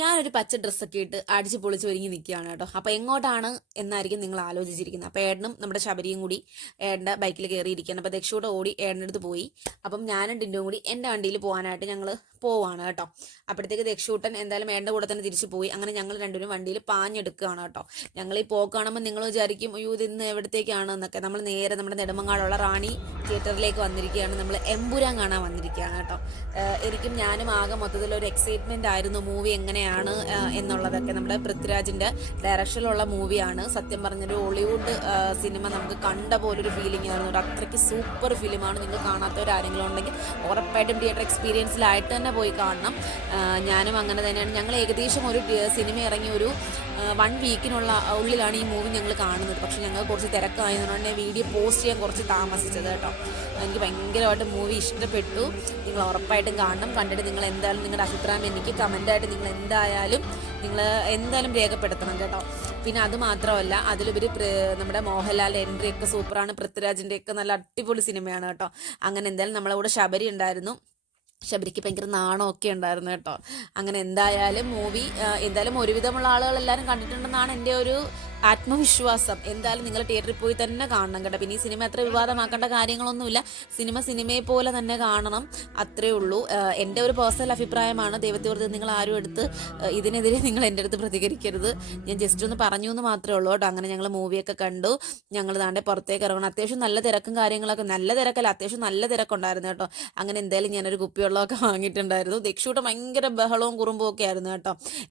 ഞാനൊരു പച്ച ഡ്രസ്സൊക്കെ ഇട്ട് അടിച്ച് പൊളിച്ച് ഒരുങ്ങി നിൽക്കുകയാണ് കേട്ടോ. അപ്പോൾ എങ്ങോട്ടാണ് എന്നായിരിക്കും നിങ്ങൾ ആലോചിച്ചിരിക്കുന്നത്. അപ്പോൾ ഏട്ടനും നമ്മുടെ ശബരിയും കൂടി ഏട്ടൻ്റെ ബൈക്കിൽ കയറിയിരിക്കുകയാണ്. അപ്പോൾ ദക്ഷൂടെ ഓടി ഏട്ടൻ്റെ അടുത്ത് പോയി. അപ്പം ഞാനും ടിൻഡും കൂടി എൻ്റെ വണ്ടിയിൽ പോകാനായിട്ട് ഞങ്ങൾ പോവാണ് കേട്ടോ. അപ്പോഴത്തേക്ക് ദക്ഷൂട്ടൻ എന്തായാലും ഏട്ടൻ്റെ കൂടെ തന്നെ തിരിച്ചു പോയി. അങ്ങനെ ഞങ്ങൾ രണ്ടുപേരും വണ്ടിയിൽ പാഞ്ഞെടുക്കുകയാണ് കേട്ടോ. ഞങ്ങൾ ഈ പോക്ക് കാണുമ്പോൾ നിങ്ങൾ വിചാരിക്കും അയ്യോ ഇത് ഇന്ന് എവിടത്തേക്കാണ് എന്നൊക്കെ. നമ്മൾ നേരെ നമ്മുടെ നെടുമങ്ങാടുള്ള റാണി തിയേറ്ററിലേക്ക് വന്നിരിക്കുകയാണ്. നമ്മൾ എമ്പുരാൻ കാണാൻ വന്നിരിക്കുകയാണ് കേട്ടോ. എനിക്കും ഞാനും ആകെ മൊത്തത്തിലൊരു എക്സൈറ്റ്മെൻ്റ് ആയിരുന്നു മൂവി എങ്ങനെയാണ് എന്നുള്ളതൊക്കെ. നമ്മുടെ പൃഥ്വിരാജിൻ്റെ ഡയറക്ഷനിലുള്ള മൂവിയാണ്. സത്യം പറഞ്ഞൊരു ഹോളിവുഡ് സിനിമ നമുക്ക് കണ്ട പോലൊരു ഫീലിംഗ് ആയിരുന്നു. ഒരു അത്രയ്ക്ക് സൂപ്പർ ഫിലിമാണ്. നിങ്ങൾ കാണാത്തവരാരെങ്കിലും ഉണ്ടെങ്കിൽ ഉറപ്പായിട്ടും തിയേറ്റർ എക്സ്പീരിയൻസിലായിട്ട് തന്നെ പോയി കാണണം. ഞാനും അങ്ങനെ തന്നെയാണ്. ഞങ്ങൾ ഏകദേശം ഒരു സിനിമ ഇറങ്ങി ഒരു 1 വീക്കിനുള്ള ഉള്ളിലാണ് ഈ മൂവി ഞങ്ങൾ കാണുന്നത്. പക്ഷെ ഞങ്ങൾ കുറച്ച് തിരക്കായതുകൊണ്ട് വീഡിയോ പോസ്റ്റ് ചെയ്യാൻ കുറച്ച് താമസിച്ചത് കേട്ടോ. എനിക്ക് ഭയങ്കരമായിട്ട് മൂവി ഇഷ്ടപ്പെട്ടു. നിങ്ങൾ ഉറപ്പായിട്ടും കാണണം. കണ്ടിട്ട് നിങ്ങൾ എന്തായാലും നിങ്ങളുടെ അഭിപ്രായം എനിക്ക് കമൻ്റായിട്ട് നിങ്ങൾ എന്തായാലും രേഖപ്പെടുത്തണം കേട്ടോ. പിന്നെ അത് മാത്രമല്ല, അതിലുപരി നമ്മുടെ മോഹൻലാലിൻ്റെ എൻട്രി ഒക്കെ സൂപ്പറാണ്. പൃഥ്വിരാജിൻ്റെ ഒക്കെ നല്ല അടിപൊളി സിനിമയാണ് കേട്ടോ. അങ്ങനെ എന്തായാലും നമ്മളെ കൂടെ ശബരി ഉണ്ടായിരുന്നു. ശബരിക്ക് ഭയങ്കര നാണമൊക്കെ ഉണ്ടായിരുന്നു കേട്ടോ. അങ്ങനെ എന്തായാലും മൂവി എന്തായാലും ഒരുവിധമുള്ള ആളുകളെല്ലാവരും കണ്ടിട്ടുണ്ടെന്നാണ് എൻ്റെ ഒരു ആത്മവിശ്വാസം. എന്തായാലും നിങ്ങൾ തിയേറ്ററിൽ പോയി തന്നെ കാണണം കേട്ടോ. പിന്നെ ഈ സിനിമ അത്ര വിവാദമാക്കേണ്ട കാര്യങ്ങളൊന്നുമില്ല. സിനിമയെ പോലെ തന്നെ കാണണം, അത്രേ ഉള്ളൂ. എൻ്റെ ഒരു പേഴ്സണൽ അഭിപ്രായമാണ്. ദൈവത്തെ ഓർത്ത് നിങ്ങൾ ആരും എടുത്ത് ഇതിനെതിരെ നിങ്ങൾ എൻ്റെ അടുത്ത് പ്രതികരിക്കരുത്. ഞാൻ ജസ്റ്റ് ഒന്ന് പറഞ്ഞു എന്ന് മാത്രമേ ഉള്ളൂ കേട്ടോ. അങ്ങനെ ഞങ്ങൾ മൂവിയൊക്കെ കണ്ടു. ഞങ്ങൾ താണ്ടെ പുറത്തേക്ക് ഇറങ്ങണം. അത്യാവശ്യം നല്ല തിരക്കും കാര്യങ്ങളൊക്കെ, നല്ല തിരക്കല്ല അത്യാവശ്യം നല്ല തിരക്കുണ്ടായിരുന്നു കേട്ടോ. അങ്ങനെ എന്തായാലും ഞാനൊരു കുപ്പിവെള്ളമൊക്കെ വാങ്ങിയിട്ടുണ്ടായിരുന്നു. ദക്ഷൂട്ട് ഭയങ്കര ബഹളവും കുറുമ്പും ഒക്കെ ആയിരുന്നു കേട്ടോ.